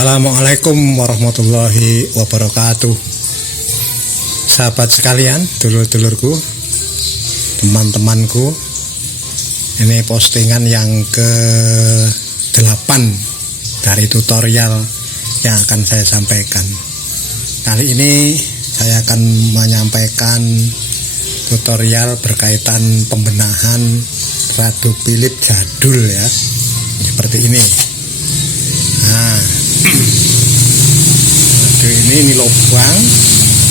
Assalamualaikum warahmatullahi wabarakatuh. Sahabat sekalian, dulur-dulurku, teman-temanku, ini postingan yang ke-8 dari tutorial yang akan saya sampaikan. Kali ini saya akan menyampaikan tutorial berkaitan pembenahan radio Philips jadul ya, seperti ini. Nah, radio ini lubang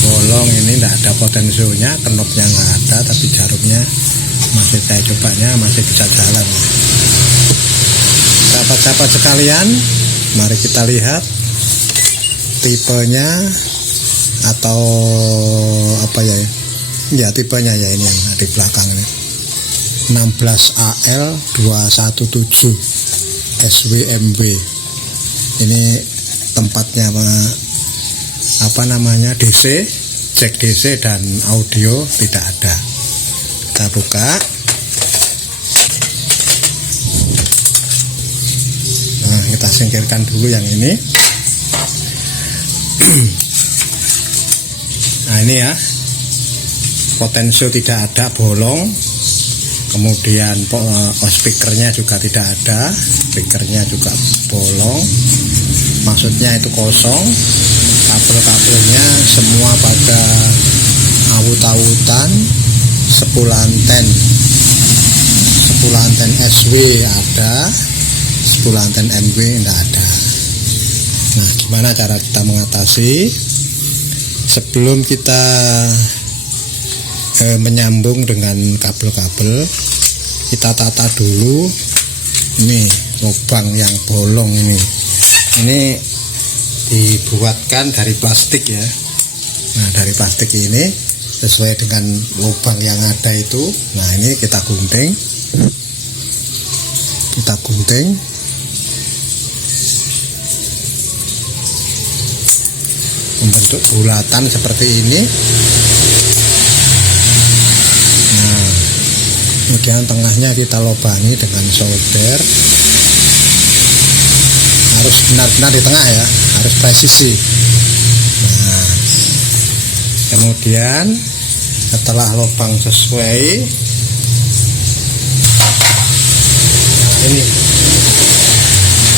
bolong, ini tidak ada potensionya, knopnya nggak ada, tapi jarumnya masih saya cobanya masih bisa jalan. Sahabat-sahabat sekalian, mari kita lihat tipenya atau apa ya? Ya tipenya ya, ini yang di belakang ini 16AL217 SWMW. Ini tempatnya apa namanya, DC, jack DC dan audio tidak ada. Kita buka. Nah, kita singkirkan dulu yang ini. Nah, ini ya, potensio tidak ada, bolong. Kemudian speakernya juga tidak ada, speakernya juga bolong, maksudnya itu kosong. Kabel-kabelnya semua pada awut-awutan. Spool anten SW ada, spool anten MW tidak ada. Nah, gimana cara kita mengatasi? Sebelum kita menyambung dengan kabel-kabel, kita tata dulu ini lubang yang bolong ini dibuatkan dari plastik ya. Nah, dari plastik ini sesuai dengan lubang yang ada itu. Nah, ini kita gunting membentuk bulatan seperti ini. Nah, kemudian tengahnya kita lobangi dengan solder. Harus benar-benar di tengah ya, harus presisi. Nah, kemudian setelah lubang sesuai,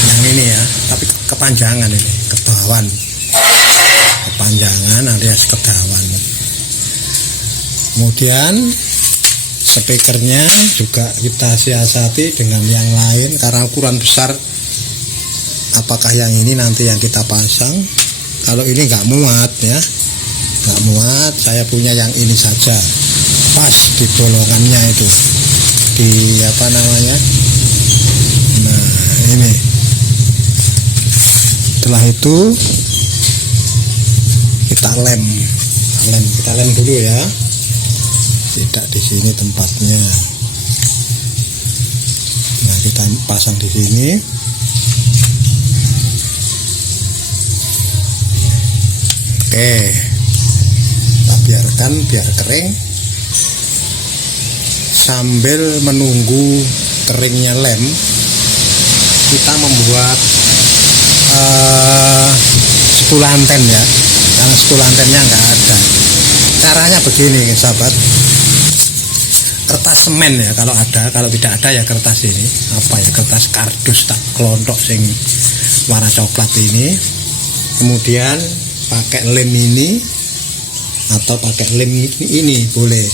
nah ini ya, tapi kepanjangan ini, kedawan, kepanjangan alias kedawan. Kemudian speakernya juga kita siasati dengan yang lain karena ukuran besar. Apakah yang ini nanti yang kita pasang? Kalau ini nggak muat ya, nggak muat, saya punya yang ini saja, pas di bolongannya itu, di apa namanya. Nah, ini setelah itu kita lem dulu ya, tidak di sini tempatnya. Nah, kita pasang di sini. Oke, kita biarkan biar kering. Sambil menunggu keringnya lem, kita membuat spool anten ya, karena spool antennya nggak ada. Caranya begini sahabat, kertas semen ya kalau ada, kalau tidak ada ya kertas ini, apa ya, kertas kardus tak kelontok sing warna coklat ini. Kemudian pakai lem ini atau pakai lem ini boleh,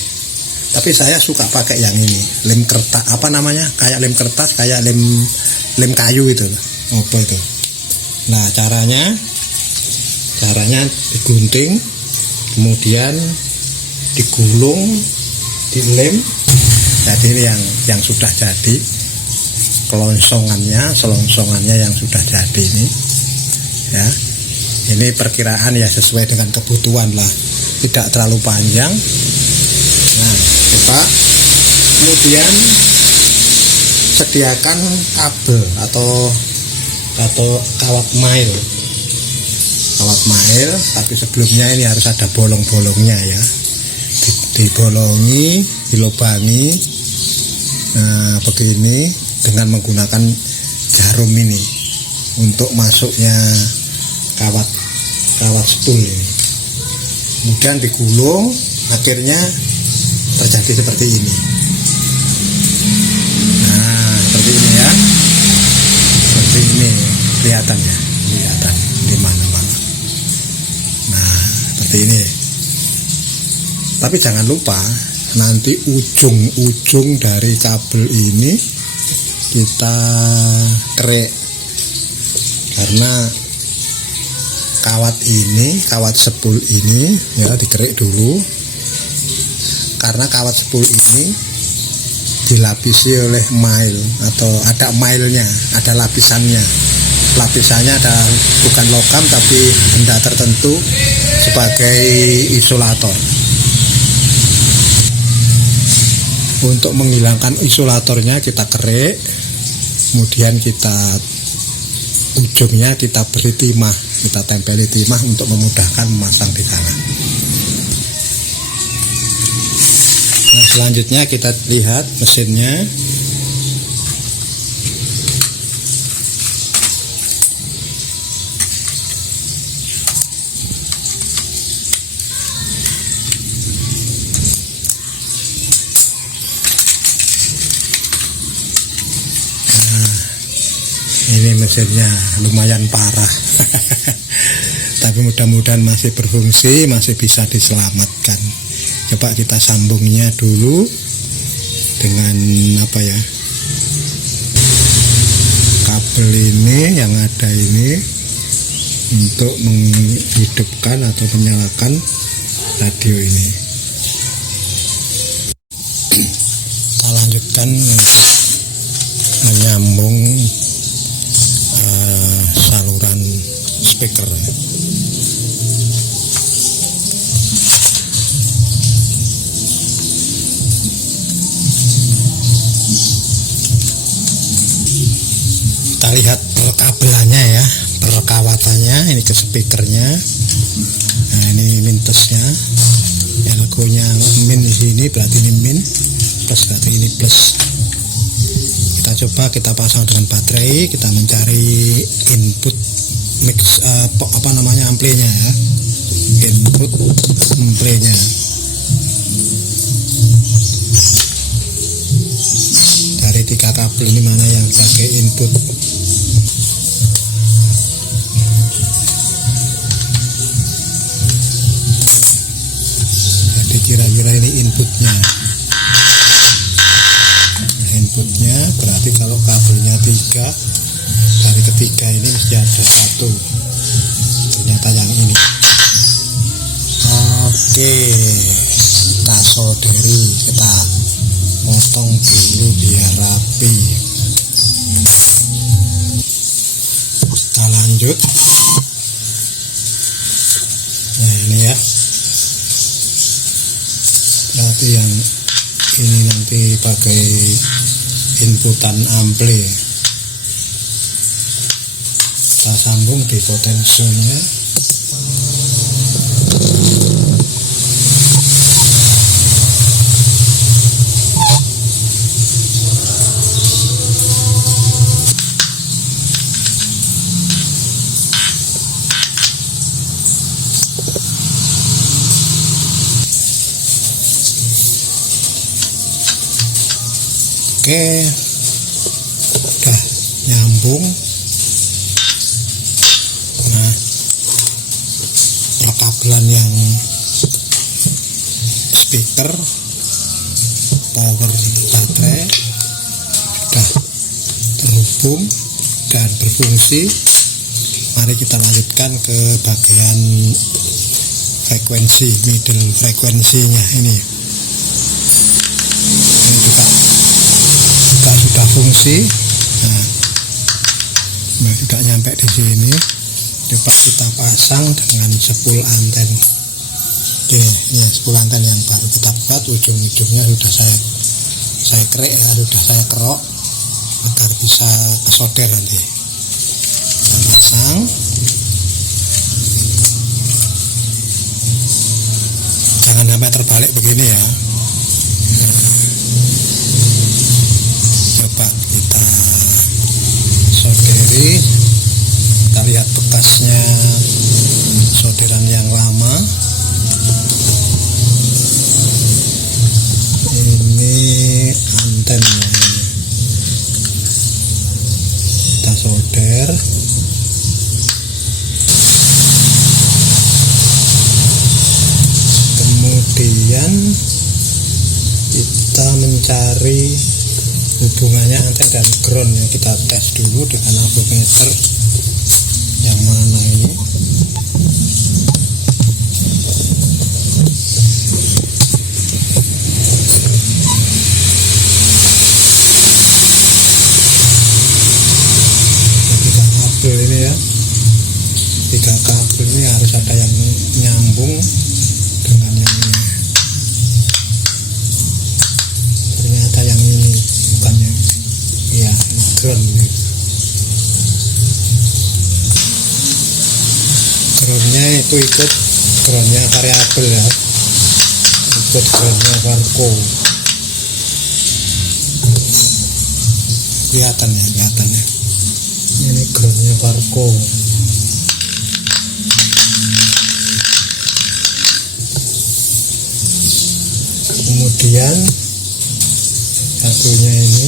tapi saya suka pakai yang ini, lem kertas, apa namanya, kayak lem kertas, kayak lem kayu itu, apa itu. Nah, caranya digunting, kemudian digulung, dilem. Jadi ini yang sudah jadi, selongsongannya yang sudah jadi ini ya. Ini perkiraan ya, sesuai dengan kebutuhan lah, tidak terlalu panjang. Nah, coba. Kemudian sediakan kabel atau kawat mail, tapi sebelumnya ini harus ada bolong-bolongnya ya, dibolongi, dilobangi. Nah, begini dengan menggunakan jarum ini untuk masuknya kawat spool ini. Kemudian digulung, akhirnya terjadi seperti ini. Nah, seperti ini ya. Seperti ini kelihatan ya, kelihatan di mana-mana. Nah, seperti ini. Tapi jangan lupa nanti ujung-ujung dari kabel ini kita kerek, karena kawat spool ini ya dikerek dulu, karena kawat spool ini dilapisi oleh mail atau ada mailnya, ada lapisannya ada bukan logam tapi benda tertentu sebagai isolator. Untuk menghilangkan isolatornya kita kerek, kemudian ujungnya kita beri timah, kita tempeli timah untuk memudahkan memasang di sana. Nah, selanjutnya kita lihat mesinnya. Ini mesinnya lumayan parah tapi mudah-mudahan masih berfungsi, masih bisa diselamatkan. Coba kita sambungnya dulu dengan kabel ini yang ada ini untuk menghidupkan atau menyalakan radio ini. Kita lanjutkan menyambung saluran speaker. Kita lihat perkabelannya ya, perkawatannya ini ke speakernya. Nah, ini minusnya, logonya min di sini, berarti ini min, plus berarti ini plus. Kita pasang dengan baterai, kita mencari input mix amplinya ya, input amplinya. Dari 3 kabel ini mana yang sebagai input. Jadi kira-kira ini inputnya. Berarti kalau kabelnya 3, dari ketiga ini mesti ada 1, ternyata yang ini. Oke, kita solderi, kita motong dulu biar rapi. Kita lanjut. Nah, ini ya, berarti yang ini nanti pakai inputan ampli. Kita sambung di potensionya. Oke, udah nyambung. Nah, perkabelan yang speaker, power baterai sudah terhubung dan berfungsi. Mari kita lanjutkan ke bagian frekuensi, middle frekuensinya ini. Sudah fungsi. Nah, sudah nyampe di sini. Coba kita pasang dengan spool anten. Oke, ini spool anten yang baru kita buat, ujung-ujungnya sudah saya kerek ya, sudah saya kerok agar bisa kesolder nanti. Kita pasang. Jangan sampai terbalik begini ya. Coba kita solderi, kita lihat bekasnya solderan yang lama. Ini antennya kita solder. Kemudian kita mencari hubungannya anten dan ground yang kita tes dulu dengan voltmeter yang mana ini. Tiga kabel ini ya, tiga kabel ini harus ada yang nyambung dengan yang ini. Ternyata yang ini bukannya, ya ground ini. Groundnya itu ikut groundnya variabel ya, ikut groundnya Varco. Kelihatannya ini groundnya Varco. Kemudian satunya ini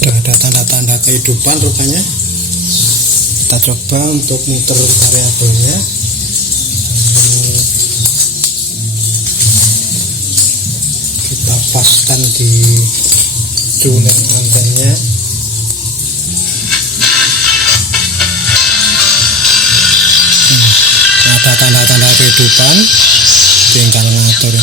sudah ada tanda-tanda kehidupan rupanya. Kita coba untuk muter variabelnya. Kita paskan di tuning antennya. Ada tanda-tanda kehidupan, tinggal ngatur.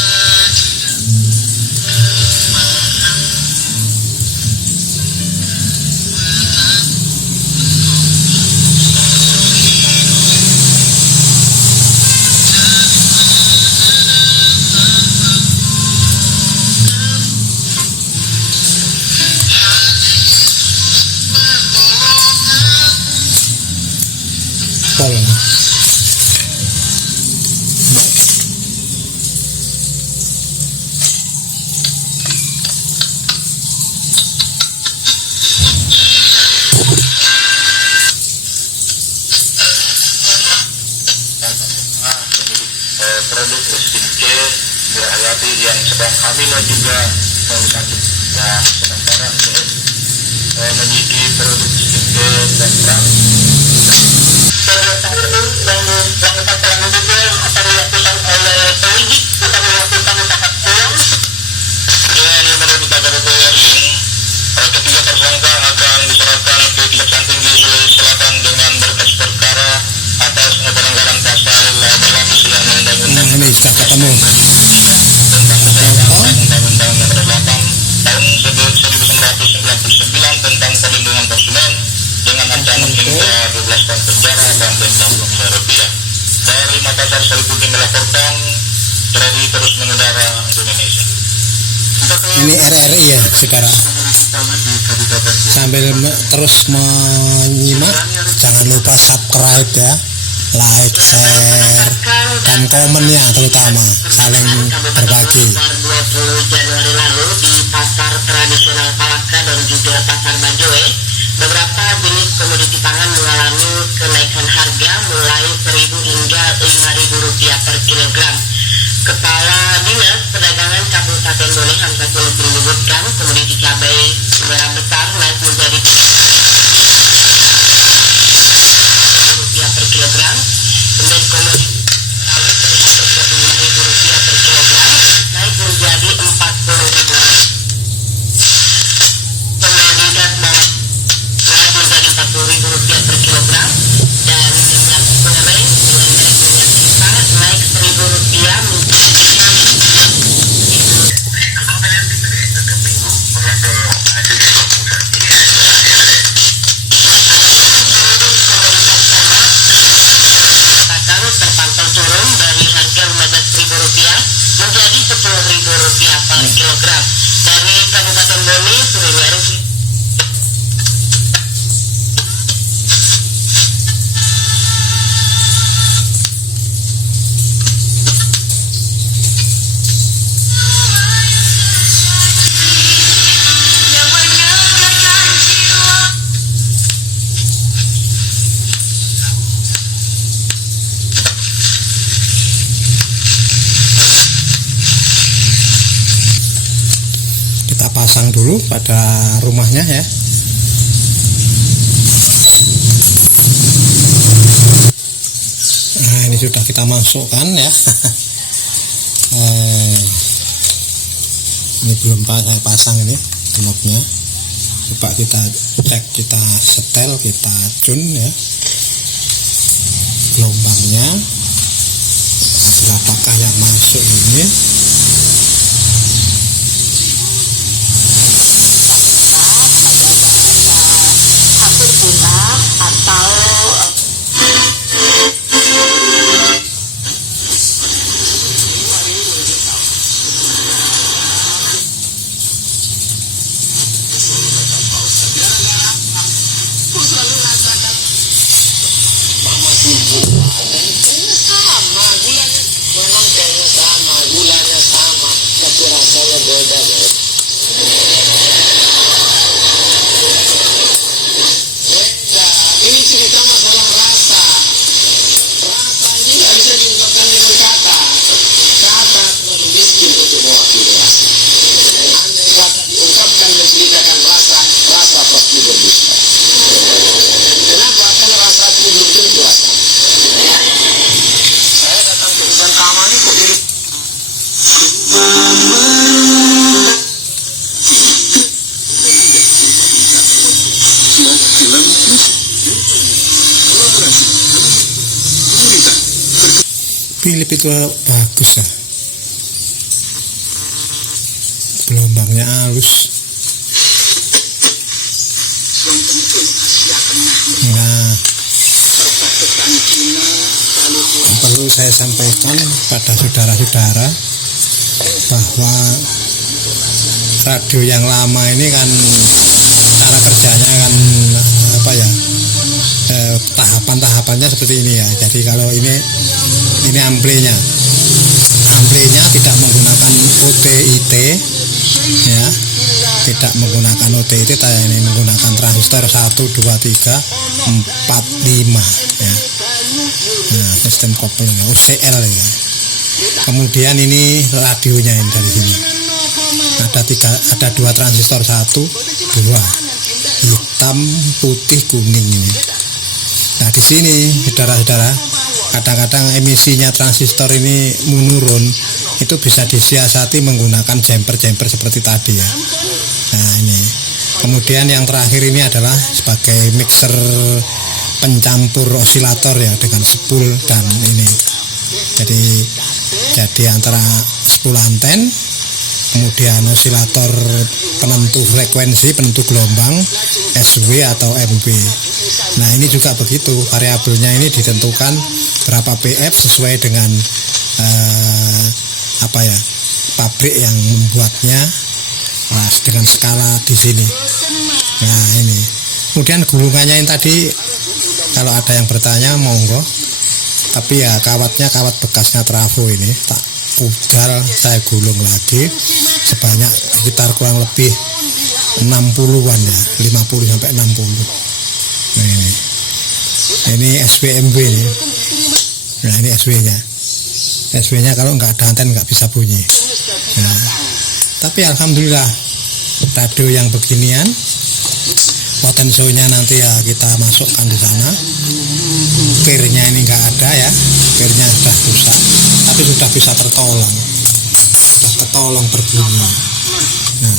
Pol. Produk SPK Wirahayati yang sedang hamil juga sakit, dan sementara menyiki produk SPK dan terang tersangka akan diserahkan ke Kejaksaan Tinggi Sulawesi Selatan dengan berkas perkara atas pelanggaran pasal 8 yang undang-undang Ini sudah ketemu. tentang Undang-Undang Nomor 8 Tahun 1999 tentang perlindungan konsumen dengan ancaman hingga 12 tahun penjara dan denda Rp10 miliar. Dari Makassar, Saripudin melaporkan, dari terus mengudara untuk Indonesia. Ini RRI ya, saudara. Sambil terus menyimak, jangan lupa subscribe ya, like, share, dan komennya terutama, saling berbagi. 20 Januari lalu di pasar tradisional Palaka dan juga pasar Bajoe, beberapa jenis komoditi pangan mengalami kenaikan harga mulai Rp1.000 hingga Rp5.000 per kilogram. Kepala Dinas Perdagangan Kabupaten Bone Hamzah Kulub menyebutkan komoditi cabai merah besar naik menjadi Rp5.000 per kilogram, kemudian komoditi Rp35.000 per kilogram naik menjadi Rp40.000. Komoditi gas bawang naik menjadi Rp40.000 per kilogram, dan minyak goreng dengan merek minyak kita naik Rp1.000 terpantau turun dari harga Rp15.000 menjadi Rp10.000 per kilogram. Dari Kabupaten Bone, Surya pasang dulu pada rumahnya ya. Nah, ini sudah kita masukkan ya. Ini belum saya pasang ini knopnya. Coba kita cek, kita setel, kita tune ya gelombangnya, berapakah yang masuk ini. Philip itu bagus ya, gelombangnya halus. Nah, perlu saya sampaikan pada saudara-saudara bahwa radio yang lama ini kan cara kerjanya kan apa ya, tahapan-tahapannya seperti ini ya. Jadi kalau ini amplinya tidak menggunakan OTIT ya, tidak menggunakan OTIT, ini menggunakan transistor 1, 2, 3, 4, 5 ya. Nah, sistem kopling OCL ya. Kemudian ini radionya ini dari sini ada 2 transistor, 1, 2 hitam, putih, kuning ini. Nah, di sini saudara-saudara, kadang-kadang emisinya transistor ini menurun, itu bisa disiasati menggunakan jumper seperti tadi ya. Nah, ini kemudian yang terakhir ini adalah sebagai mixer pencampur osilator ya, dengan spool dan ini. Jadi antara spool anten, kemudian osilator penentu frekuensi, penentu gelombang, SW atau MW. Nah, ini juga begitu, variabelnya ini ditentukan berapa PF sesuai dengan pabrik yang membuatnya, dengan skala di sini. Nah, ini kemudian gulungannya yang tadi, kalau ada yang bertanya monggo, tapi ya kawatnya kawat bekasnya trafo ini tak udal, saya gulung lagi sebanyak sekitar kurang lebih 60-an ya, 50 sampai 60. Nah, ini SWMW ini. Nah, ini SW-nya kalau nggak ada anten nggak bisa bunyi. Nah, tapi alhamdulillah radio yang beginian, potensionya nanti ya kita masukkan di sana. Pirnya ini nggak ada ya, pirnya sudah rusak, tapi sudah bisa tertolong, berbunyi. Nah,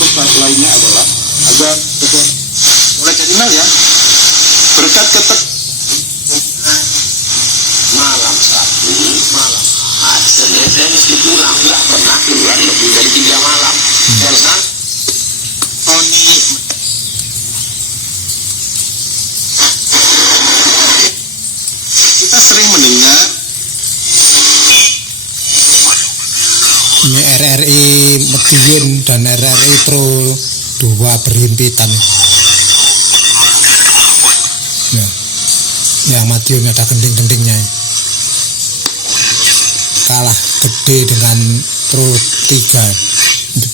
Terus lainnya adalah agar mulai dari nol ya, berkat malam Sabtu, malam Ahad, Senin saya mesti pulang, nggak pernah keluar lebih dari 3 malam. Karena Tony kita sering mendengar ini RRI Madiun dan RRI Pro 2 berhimpitan. Ya, yang Madiun ada genting-gentingnya, kalah gede dengan Pro 3.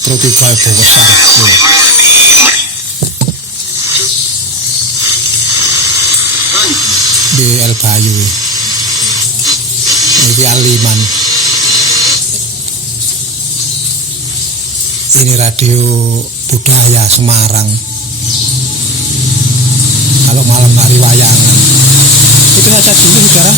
Pro 3 itu besar. Di El Bayu ini Aliman. Ini Radio Budaya Semarang. Kalau malam hari wayangan. Itu aja dulu saudara.